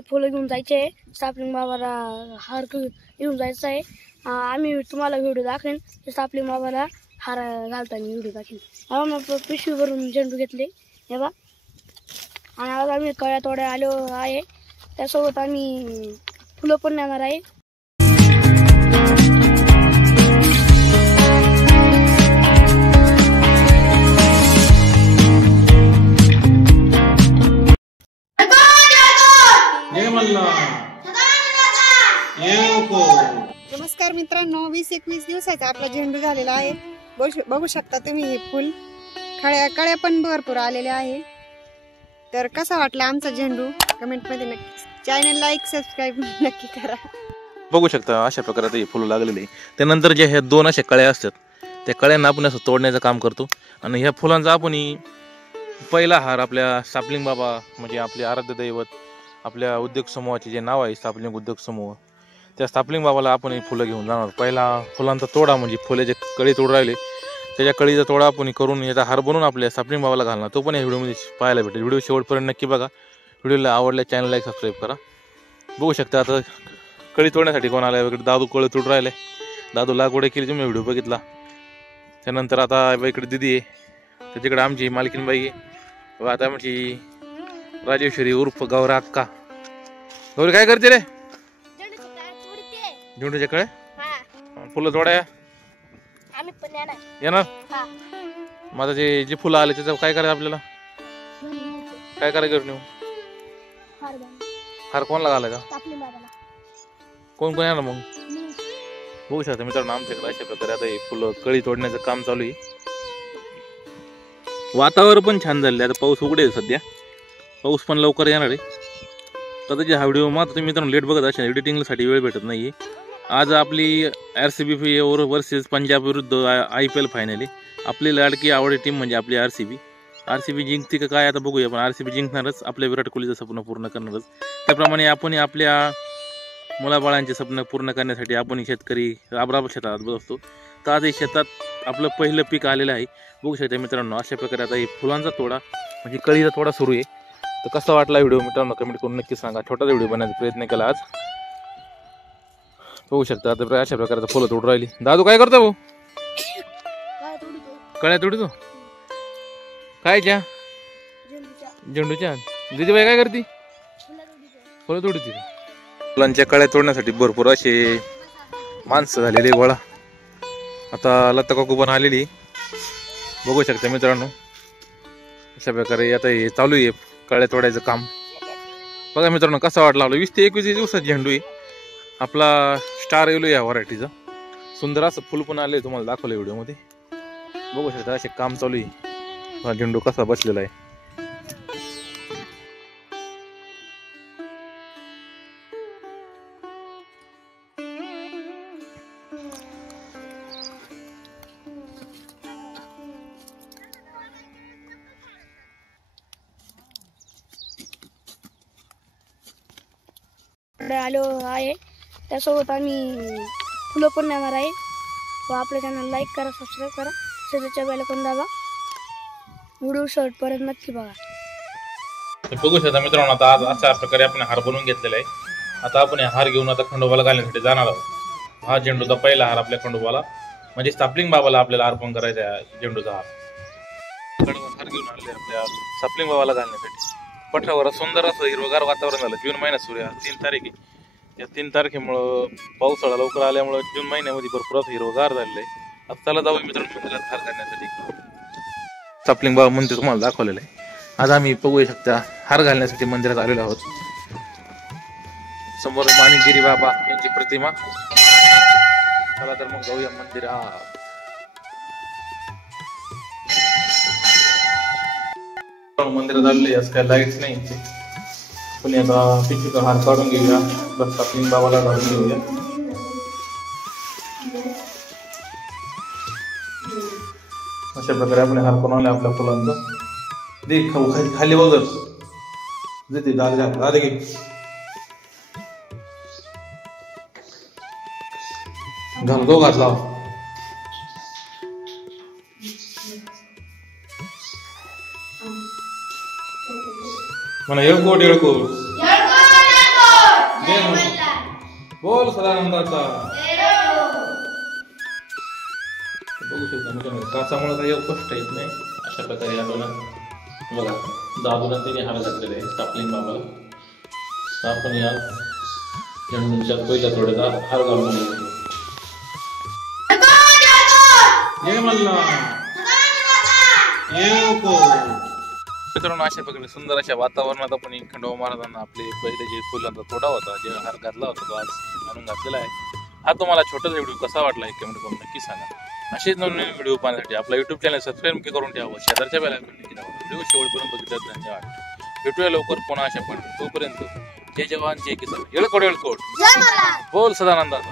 फुलं घेऊन जायचे, सापलिंग बाबाला हार घेऊन जायचं आहे। आम्ही तुम्हाला व्हिडिओ दाखवेन, सापलिंग बाबाला हार घालताना व्हिडिओ दाखवेन। आम्ही पिशवी भरून झेंडू घेतले हे बा, आणि आज आम्ही कळ्या तोड्या आलो आहे, त्यासोबत आम्ही फुलं पण नेणार आहे। नमस्कार मित्रांनो, 20-21 दिवसाचा आपला झेंडू झालेला आहे। बघू शकता तुम्ही हे फुल, कळ्या पण भरपूर आलेल्या आहे। तर कसा वाटला आमचा झेंडू कमेंट मध्ये नक्की, चॅनल लाईक सबस्क्राईब नक्की करा। बघू शकता अशा प्रकारे हे फुलं लागलेले। त्यानंतर जे हे दोन अशा कळ्या असतात, त्या कळ्यांना आपण असं तोडण्याचं काम करतो, आणि ह्या फुलांचा आपण पहिला हार आपल्या सापलिंग बाबा म्हणजे आपले आराध्य दैवत, आपल्या उद्योग समूहाचे जे नाव आहे सापलिंग उद्योग समूह, त्या सापलिंग बाबाला आपण ही फुलं घेऊन जाणार। पहिला फुलांचा तोडा म्हणजे फुले जे कळी तोड राहिले त्याच्या कळीचा तोडा आपण करून याचा हार बनवून आपल्या सापलिंग बाबाला घालणार। तो पण या व्हिडिओमध्ये पाहायला भेटेल। व्हिडिओ शेवटपर्यंत नक्की बघा। व्हिडिओला आवडल्या चॅनल लाईक सबस्क्राईब करा। बघू शकता आता कळी तोडण्यासाठी कोण आलाय, इकडे दादू कळी तोड राहिले, दादू लागवड केली, तुम्ही व्हिडिओ बघितला। त्यानंतर आता इकडे दिदी आहे, त्याच्याकडे आमची मालकीनबाई आहे, आता आमची राजेश्वरी उर्फ गौरा अक्का। गौरी काय करते रे? झेंडूच्या कळे फुलं तोडाया येणार। माझं जे फुलं आले त्याचं काय करायचं आपल्याला, काय करायचं नेऊ? हार कोणाला घालायचा? कोण कोण येणार मग? बघू शकता मित्रांनो, आमच्याकडे अशा प्रकारे आता हे फुलं कळी तोडण्याचं काम चालू आहे। वातावरण पण छान झालेलं आहे, आता पाऊस उघडेल सध्या, पाऊस पण लवकर येणार आहे। कदाचित हा व्हिडिओ मात्र तुम्ही मित्रांनो लेट बघत असाल, एडिटिंगसाठी वेळ भेटत नाही। आज आपली RCB वर्सेस पंजाब विरुद्ध IPL फायनल आहे। आपली लाडकी आवडती टीम म्हणजे आपली RCB जिंकते का काय आता बघूया, पण RCB जिंकणारच, आपल्या विराट कोहलीचं स्वप्न पूर्ण करणारच। त्याप्रमाणे आपण आपल्या मुलाबाळांचे स्वप्न पूर्ण करण्यासाठी आपण शेतकरी राबराब शेतात बसतो। तर आज शेतात आपलं पहिलं पीक आलेलं आहे। बघू शकता मित्रांनो, अशा प्रकारे आता हे फुलांचा तोडा म्हणजे कळीचा तोडा सुरू आहे। तर कसा वाटला व्हिडिओ मित्रांनो कमेंट करून नक्की सांगा। छोटासा व्हिडिओ बनवण्याचा प्रयत्न केला आज। बघू शकता आता अशा प्रकारचं फुलं तोडून राहिली। दादू काय करतो भाऊ? कळ्या तोडतो कायच्या? झेंडूच्या। दिदीबाई काय करते? फुलं तोडते। फुलांच्या कळ्या तोडण्यासाठी भरपूर असे माणसं झालेली गोळा। आता लता काकू पण आलेली, बघू शकता मित्रांनो अशा प्रकारे आता हे चालू आहे कळ्या तोडायचं काम। बघा मित्रांनो कसा वाटला, 20 ते 21 दिवसात झेंडू आहे आपला, स्टार येलो या व्हरायटीचा। सुंदर असं फुल पण आले, तुम्हाला दाखवलं व्हिडिओमध्ये। बघू शकता असे काम चालू आहे, झेंडू कसा बसलेला आहे। आलो आहे, त्यासोबत आम्ही फुलं पण नेणार आहे। व आपल्या चॅनल लाईक करा, सबस्क्राईब करा, शेजारच्या बेल आयकॉन दाबा। व्हिडिओ शेवटपर्यंत नक्की बघा। बघू शकता मित्रांनो, आता आज अशा प्रकारे आपण हार बनवून घेतलेला आहे। आता आपण हार घेऊन आता खंडोबाला घालण्यासाठी जाणार आहोत। हा झेंडूचा पहिला हार आपल्या खंडोबाला म्हणजे सापलिंग बाबाला आपल्याला अर्पण करायचा आहे। झेंडूचा हार घेऊन आले आपल्या सापलिंग बाबाला घालण्यासाठी। पठारावर सुंदर असं हिरवगार वातावरण झालं। जून महिन्यात सुरू आहे, 3 तारीख आहे। या 3 तारखेमुळं पावसाळा लवकर आल्यामुळं जून महिन्यामध्ये भरपूर असं हिरवगार झालेलं आहे। आता चला जाऊ मित्रांनो मंदिरात हार घालण्यासाठी। सापलिंग बाबा मंदिर तुम्हाला दाखवलेलं आहे। आज आम्ही बघू शकता हार घालण्यासाठी मंदिरात आलेलो आहोत। समोर माणिकगिरी बाबा यांची प्रतिमा। चला तर मग जाऊया मंदिरात। मंदिरात आलेले, आज काय लाईट्स नाही, पण आता पिशवीचा हार काढून घेऊया, बस सापलिंग बाबाला घालून घेऊया। अशा प्रकारे आपण हार बनवले आपल्या फुलांचा। देख खाली वगैरे देते दादा घे, घालतो घातला म्हणा, येळकोट येळकोट बोल सदानंदाचा. बघू शकता मित्रांनो, काचामुळे काही कष्ट येत नाही. अशा प्रकारे आपण बघा दादूला तिने हार घातलेले आहे स्टापलिंग बाबाला. आपण या झेंडूच्या पहिल्या थोड्याचा हार घालून घेऊ. जय मल्ला मित्रांनो, अशा प्रकारे सुंदर अशा वातावरणात आपण खंडोबा महाराजांना आपले पहिले जे फुलांचा तोडा होता, जे हार घातला होता, तो आज आणून घातलेला आहे. हा तुम्हाला छोटासा व्हिडिओ कसा वाटला आहे कमेंट करून नक्की सांगा. असेच नवीन व्हिडिओ पाहण्यासाठी आपला युट्यूब चॅनल सबस्क्राईब करून ठेवा. शेजारच्या बेल आयकॉन नक्की दाबा. व्हिडिओ शेवटपर्यंत बघितल्यास धन्यवाद. भेटूया लवकर पुन्हा अशा पण. तोपर्यंत जय जवान जय किसान. येळकोट येळकोट. बोल सदानंदाचा.